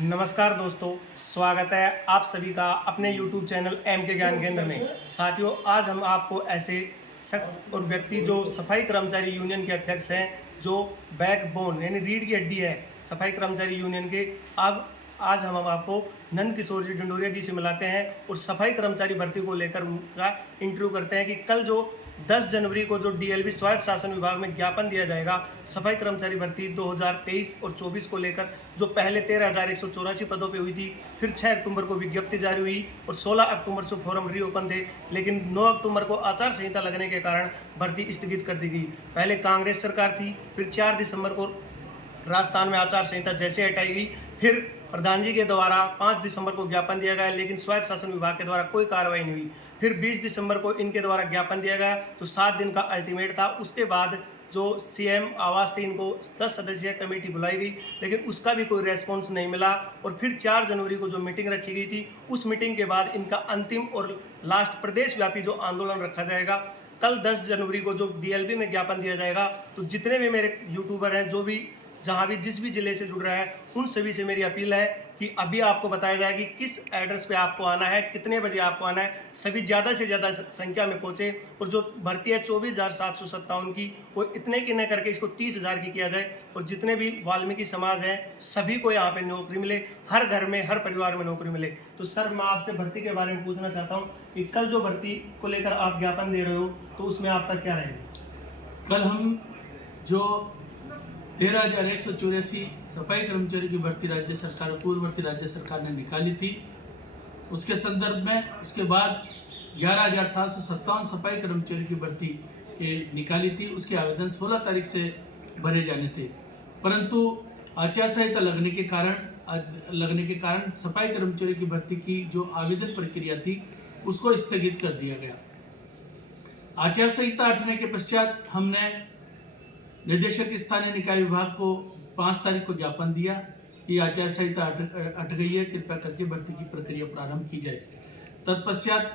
नमस्कार दोस्तों, स्वागत है आप सभी का अपने YouTube चैनल एम के ज्ञान केंद्र में। साथियों, आज हम आपको ऐसे शख्स और व्यक्ति जो सफाई कर्मचारी यूनियन के अध्यक्ष हैं, जो बैकबोन यानी रीढ़ की हड्डी है सफाई कर्मचारी यूनियन के, अब आज हम आपको नंद किशोर जी ढिंडोरिया जी से मिलाते हैं और सफाई कर्मचारी भर्ती को लेकर उनका इंटरव्यू करते हैं कि कल जो 10 जनवरी को जो डीएलबी स्वायत्त शासन विभाग में ज्ञापन दिया जाएगा सफाई कर्मचारी भर्ती 2023 और 24 को लेकर, जो पहले 13,184 पदों पे हुई थी, फिर 6 अक्टूबर को विज्ञप्ति जारी हुई और 16 अक्टूबर से फॉर्म रीओपन थे, लेकिन 9 अक्टूबर को आचार संहिता लगने के कारण भर्ती स्थगित कर दी गई। पहले कांग्रेस सरकार थी, फिर 4 दिसंबर को राजस्थान में आचार संहिता जैसे हटाई गई, फिर प्रधान जी के द्वारा 5 दिसंबर को ज्ञापन दिया गया, लेकिन स्वायत्त शासन विभाग के द्वारा कोई कार्रवाई नहीं हुई। फिर 20 दिसंबर को इनके द्वारा ज्ञापन दिया गया, तो 7 दिन का अल्टीमेट था। उसके बाद जो सीएम आवास से इनको 10 सदस्यीय कमेटी बुलाई गई, लेकिन उसका भी कोई रेस्पॉन्स नहीं मिला। और फिर 4 जनवरी को जो मीटिंग रखी गई थी, उस मीटिंग के बाद इनका अंतिम और लास्ट प्रदेश व्यापी जो आंदोलन रखा जाएगा। कल 10 जनवरी को जो डीएलबी में ज्ञापन दिया जाएगा, तो जितने भी मेरे यूट्यूबर हैं, जो भी जहाँ भी जिस भी जिले से जुड़ रहा है, उन सभी से मेरी अपील है कि अभी आपको बताया जाए कि किस एड्रेस पे आपको आना है, कितने बजे आपको आना है। सभी ज़्यादा से ज़्यादा संख्या में पहुँचे और जो भर्ती है 24,757 की, वो इतने की न करके इसको 30,000 की किया जाए और जितने भी वाल्मीकि समाज हैं सभी को यहाँ पे नौकरी मिले, हर घर में हर परिवार में नौकरी मिले। तो सर, मैं आपसे भर्ती के बारे में पूछना चाहता हूँ कि कल जो भर्ती को लेकर आप ज्ञापन दे रहे हो, तो उसमें आपका क्या रहेगा? कल हम जो 13,184 सफाई कर्मचारी की भर्ती राज्य सरकार, पूर्ववर्ती राज्य सरकार ने निकाली थी, उसके संदर्भ में उसके बाद 11,757 सफाई कर्मचारी की भर्ती निकाली थी। उसके आवेदन 16 तारीख से भरे जाने थे, परंतु आचार संहिता लगने के कारण सफाई कर्मचारी की भर्ती की जो आवेदन प्रक्रिया थी उसको स्थगित कर दिया गया। आचार संहिता हटने के पश्चात हमने निदेशक स्थानीय निकाय विभाग को 5 तारीख को ज्ञापन दिया कि आचार संहिता हट गई है, कृपया करके भर्ती की प्रक्रिया प्रारंभ की जाए। तत्पश्चात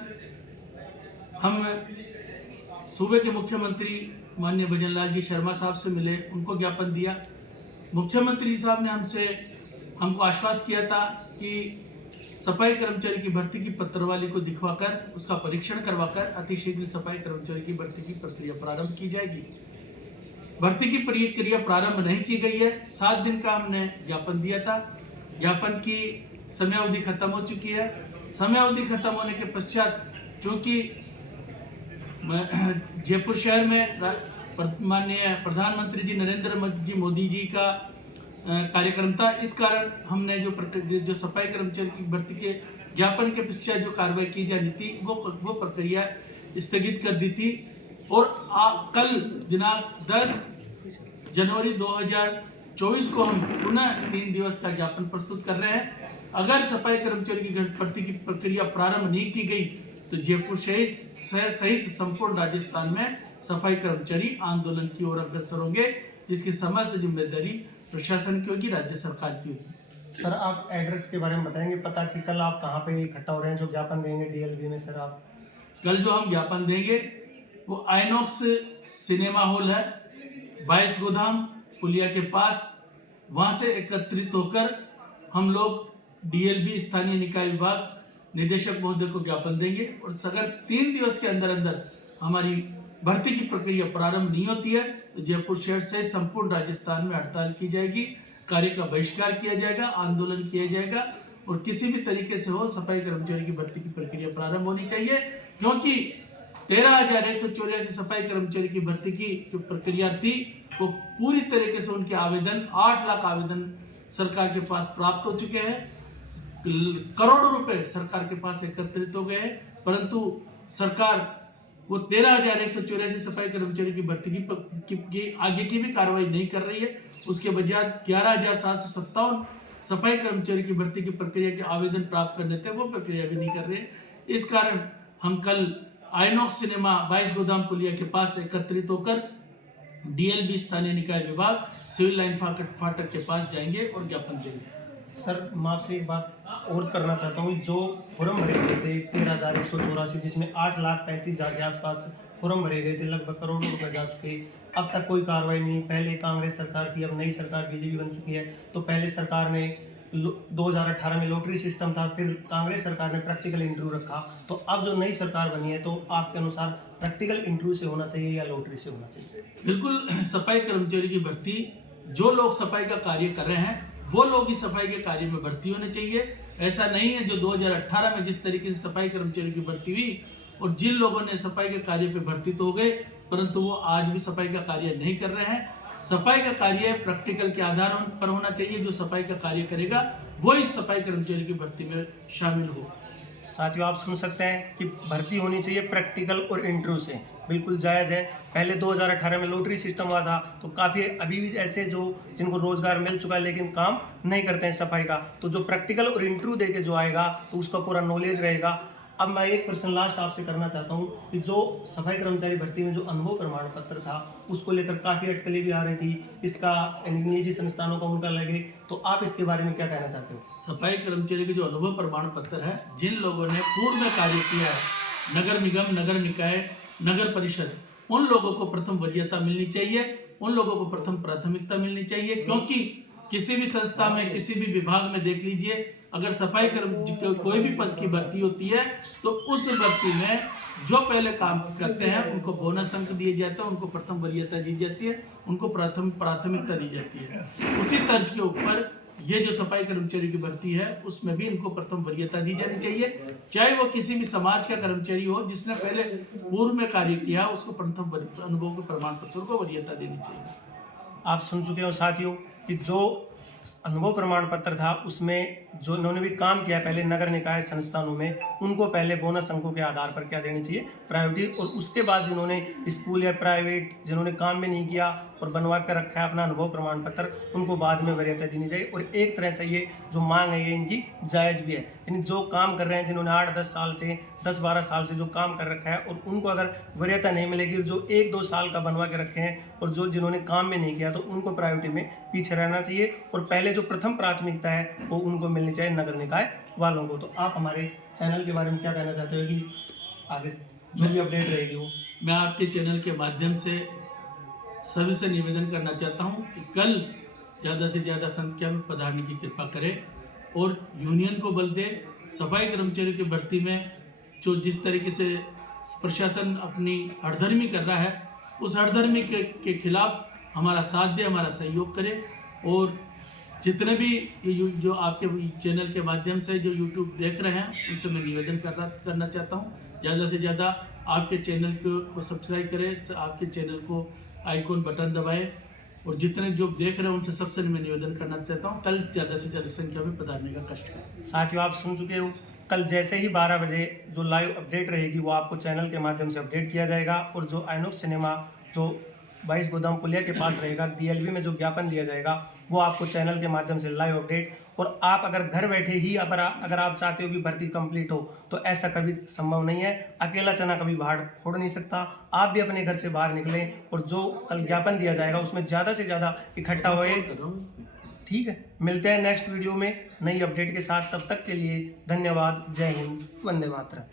हम सूबे के मुख्यमंत्री माननीय भजन लाल जी शर्मा साहब से मिले, उनको ज्ञापन दिया। मुख्यमंत्री साहब ने हमको आश्वासन किया था कि सफाई कर्मचारी की भर्ती की पत्रवाली को दिखवाकर उसका परीक्षण करवाकर अतिशीघ्र सफाई कर्मचारी की भर्ती की प्रक्रिया प्रारंभ की जाएगी। भर्ती की प्रक्रिया प्रारंभ नहीं की गई है। 7 दिन का हमने ज्ञापन दिया था, ज्ञापन की समयावधि खत्म हो चुकी है। समयावधि खत्म होने के पश्चात चूंकि जयपुर शहर में माननीय प्रधानमंत्री जी नरेंद्र जी मोदी जी का कार्यक्रम था, इस कारण हमने जो सफाई कर्मचारी की भर्ती के ज्ञापन के पश्चात जो कार्रवाई की जानी थी वो प्रक्रिया स्थगित कर दी थी। और कल दिनांक 10 जनवरी 2024 को हम पुनः 3 दिवस का ज्ञापन प्रस्तुत कर रहे हैं। अगर सफाई कर्मचारी की भर्ती की प्रक्रिया प्रारंभ नहीं की गई तो जयपुर शहर सहित संपूर्ण राजस्थान में सफाई कर्मचारी आंदोलन की ओर अग्रसर होंगे, जिसकी समस्त जिम्मेदारी प्रशासन की होगी, राज्य सरकार की होगी। सर, आप एड्रेस के बारे में बताएंगे, पता कि कल आप कहाँ पे इकट्ठा हो रहे हैं जो ज्ञापन देंगे डीएलबी में? सर, आप कल जो हम ज्ञापन देंगे वो आइनॉक्स सिनेमा हॉल है, 22 गोदाम पुलिया के पास, वहाँ से एकत्रित होकर हम लोग डीएलबी स्थानीय निकाय विभाग निदेशक महोदय को ज्ञापन देंगे। और अगर 3 दिवस के अंदर अंदर हमारी भर्ती की प्रक्रिया प्रारंभ नहीं होती है तो जयपुर शहर से संपूर्ण राजस्थान में हड़ताल की जाएगी, कार्य का बहिष्कार किया जाएगा, आंदोलन किया जाएगा और किसी भी तरीके से हो सफाई कर्मचारी की भर्ती की प्रक्रिया प्रारंभ होनी चाहिए। क्योंकि 13,184 सफाई कर्मचारी की भर्ती की जो प्रक्रिया थी वो पूरी तरीके से उनके आवेदन 8 लाख आवेदन सरकार के पास प्राप्त हो चुके हैं, करोड़ों रुपए सरकार के पास एकत्रित हो गए हैं, परंतु सरकार वो 13,184 सफाई कर्मचारी की भर्ती की आगे की भी कार्रवाई नहीं कर रही है। उसके बजाय 11,757 सफाई कर्मचारी की भर्ती की प्रक्रिया के आवेदन प्राप्त करने थे, वो प्रक्रिया भी नहीं कर रहे हैं। इस कारण हम कल आइनॉक्स सिनेमा 22 गोदाम पुलिया के पास एकत्रित होकर डीएलबी स्थानीय निकाय विभाग सिविल लाइन फाटक के पास जाएंगे और ज्ञापन देंगे। सर, मैं आपसे एक बात और करना चाहता हूँ, जो फॉर्म भरे गए थे 13,184, जिसमें 8,35,000 के आसपास फॉर्म भरे गए थे, लगभग करोड़ों रुपए जा चुके, अब तक कोई कार्रवाई नहीं। पहले कांग्रेस सरकार थी, अब नई सरकार बीजेपी बन चुकी है, तो पहले सरकार ने 2018 में लॉटरी सिस्टम था, फिर कांग्रेस सरकार ने प्रैक्टिकल इंटरव्यू रखा। तो अब जो नई सरकार बनी है, तो आपके अनुसार प्रैक्टिकल इंटरव्यू से होना चाहिए या लॉटरी से होना चाहिए? बिल्कुल, सफाई कर्मचारी की भर्ती, जो लोग सफाई का कार्य कर रहे हैं वो लोग ही सफाई के कार्य में भर्ती होने चाहिए। ऐसा नहीं है जो 2018 में जिस तरीके से सफाई कर्मचारी की भर्ती हुई और जिन लोगों ने सफाई के कार्य पे भर्ती तो हो गए, परंतु वो आज भी सफाई का कार्य नहीं कर रहे हैं। सफाई का कार्य प्रैक्टिकल के आधार पर होना चाहिए। जो सफाई का कार्य करेगा वो इस सफाई कर्मचारी की भर्ती में शामिल हो। साथियों, आप सुन सकते हैं कि भर्ती होनी चाहिए प्रैक्टिकल और इंटरव्यू से, बिल्कुल जायज़ है। पहले 2018 में लॉटरी सिस्टम हुआ था, तो काफ़ी अभी भी ऐसे जो जिनको रोजगार मिल चुका है लेकिन काम नहीं करते हैं सफाई का, तो जो प्रैक्टिकल और इंटरव्यू दे के जो आएगा तो उसका पूरा नॉलेज रहेगा। अब मैं एक प्रश्न लास्ट आपसे करना चाहता हूँ कि जो सफाई कर्मचारी भर्ती में जो अनुभव प्रमाण पत्र था, उसको लेकर काफ़ी अटकलें भी आ रही थी, इसका निजी संस्थानों का उनका लगे, तो आप इसके बारे में क्या कहना चाहते हो? सफाई कर्मचारी के जो अनुभव प्रमाण पत्र है, जिन लोगों ने पूर्व में कार्य किया है, नगर निगम, नगर निकाय, नगर परिषद, उन लोगों को प्रथम वरीयता मिलनी चाहिए, उन लोगों को प्रथम प्राथमिकता मिलनी चाहिए। क्योंकि किसी भी संस्था में, किसी भी विभाग में देख लीजिए, अगर सफाई कर्मचारी कोई भी पद की भर्ती होती है तो उस भर्ती में जो पहले काम करते हैं उनको बोनस अंक दिए जाते हैं, उनको प्रथम वरीयता दी जाती है, उनको प्राथमिकता दी जाती है। उसी तर्ज के ऊपर ये जो सफाई कर्मचारी की भर्ती है उसमें भी इनको प्रथम वरीयता दी जानी चाहिए। चाहे वो किसी भी समाज का कर्मचारी हो जिसने पहले पूर्व में कार्य किया, उसको प्रथम अनुभव के प्रमाण पत्र को वरीयता देनी चाहिए। आप सुन चुके हो साथियों कि जो अनुभव प्रमाण पत्र था उसमें जो इन्होंने भी काम किया पहले नगर निकाय संस्थानों में, उनको पहले बोनस अंकों के आधार पर क्या देनी चाहिए, प्रायोरिटी, और उसके बाद जिन्होंने स्कूल या प्राइवेट जिन्होंने काम में नहीं किया और बनवा कर रखा है अपना अनुभव प्रमाण पत्र, उनको बाद में वरीयता देनी चाहिए। और एक तरह से ये जो मांग है ये इनकी जायज़ भी है। यानी जो काम कर रहे हैं, जिन्होंने 8-10 साल से 10-12 साल से जो काम कर रखा है और उनको अगर वरीयता नहीं मिलेगी, जो 1-2 साल का बनवा के रखे हैं और जो जिन्होंने काम में नहीं किया, तो उनको प्रायोरिटी में पीछे रहना चाहिए और पहले जो प्रथम प्राथमिकता है वो उनको मिलनी चाहिए, नगर निकाय वालों को। तो आप हमारे चैनल के बारे में क्या कहना चाहते हो कि आगे जो भी अपडेट रहेगी वो? मैं आपके चैनल के माध्यम से सभी से निवेदन करना चाहता हूं कि कल ज़्यादा से ज़्यादा संख्या में पधारने की कृपा करें और यूनियन को बल दे। सफाई कर्मचारी की भर्ती में जो जिस तरीके से प्रशासन अपनी हठधर्मी कर रहा है, उस हठधर्मी के खिलाफ हमारा साथ दे, हमारा सहयोग करे। और जितने भी जो आपके चैनल के माध्यम से जो यूट्यूब देख रहे हैं उनसे मैं निवेदन करना चाहता हूं, ज़्यादा से ज़्यादा आपके चैनल को सब्सक्राइब करें, आपके चैनल को आइकॉन बटन दबाएं और जितने जो देख रहे हैं उनसे सबसे मैं निवेदन करना चाहता हूं, कल ज़्यादा से ज़्यादा संख्या में पधारने का कष्ट करें। साथियों, आप सुन चुके हो, कल जैसे ही 12 बजे जो लाइव अपडेट रहेगी वो आपको चैनल के माध्यम से अपडेट किया जाएगा। और जो आइनॉक्स सिनेमा जो 22 गोदाम पुलिया के पास रहेगा, DLV में जो ज्ञापन दिया जाएगा वो आपको चैनल के माध्यम से लाइव अपडेट। और आप अगर घर बैठे ही अगर आप चाहते हो कि भर्ती कंप्लीट हो, तो ऐसा कभी संभव नहीं है। अकेला चना कभी बाहर फोड़ नहीं सकता। आप भी अपने घर से बाहर निकलें और जो कल ज्ञापन दिया जाएगा उसमें ज़्यादा से ज़्यादा इकट्ठा होए। ठीक है, मिलते हैं नेक्स्ट वीडियो में नई अपडेट के साथ। तब तक के लिए धन्यवाद। जय हिंद, वंदे मातरम।